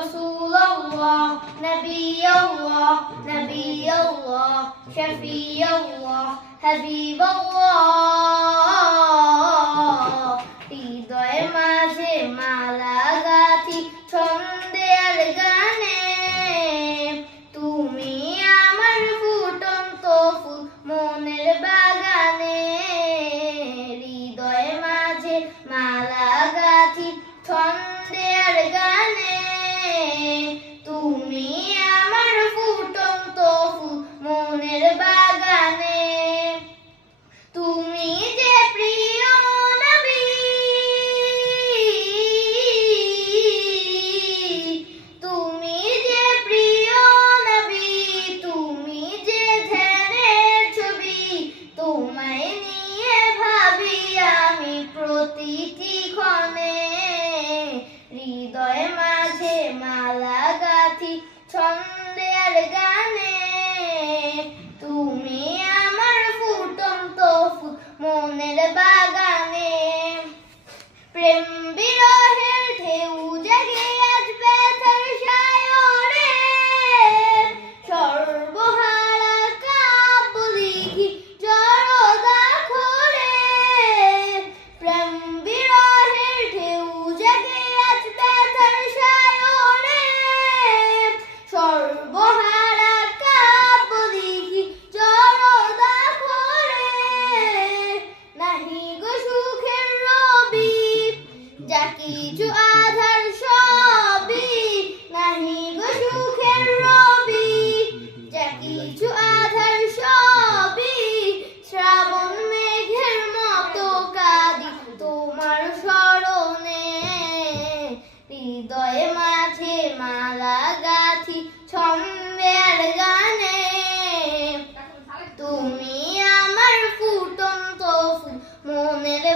রাসূলুল্লাহ নবিয়ুল্লাহ নবিয়ুল্লাহ শফিয়ুল্লাহ হাবিবাল্লাহ হৃদয়ে মাঝে মালা গাঁথি ছন্দের গানে তুমি আমার ফুটন্ত ফুল মনের বাগানে হৃদয়ে মাঝে মালা গাঁথি ছন্দের গানে তুমি আমার ফুটন্ত ফুল মনের বাগানে তুমি যে প্রিয় নবী তুমি যে প্রিয় নবী তুমি যে ধ্যানের ছবি তোমায় নিয়ে ভাবি আমি প্রতিটি ক্ষণে হৃদয়ে মাঝে মালা গাঁথি ছন্দের গানে তুমি আমার ফুটন্ত ফুল মনের বাগানে প্রেম বিরহের ঢেউ জেগে আজ ব্যথার সায়রে সর্বহারা কাব্য লিখি জড়তা করে প্রেম বিরহের ঢেউ জেগে আজ ব্যথার সায়রে সর্বহারা কাব্য লিখি জড়তা করে নাহি গো সুখের রবি যা কিছু আধার সবই নাহি গো সুখের রবি যা কিছু আধার সবই শ্রাবণ মেঘের মতো কাঁদি তোমার স্মরণে হৃদয়ে মাঝে মালা গাঁথি ছন্দের গানে তুমি আমার ফুটন্ত ফুল মনের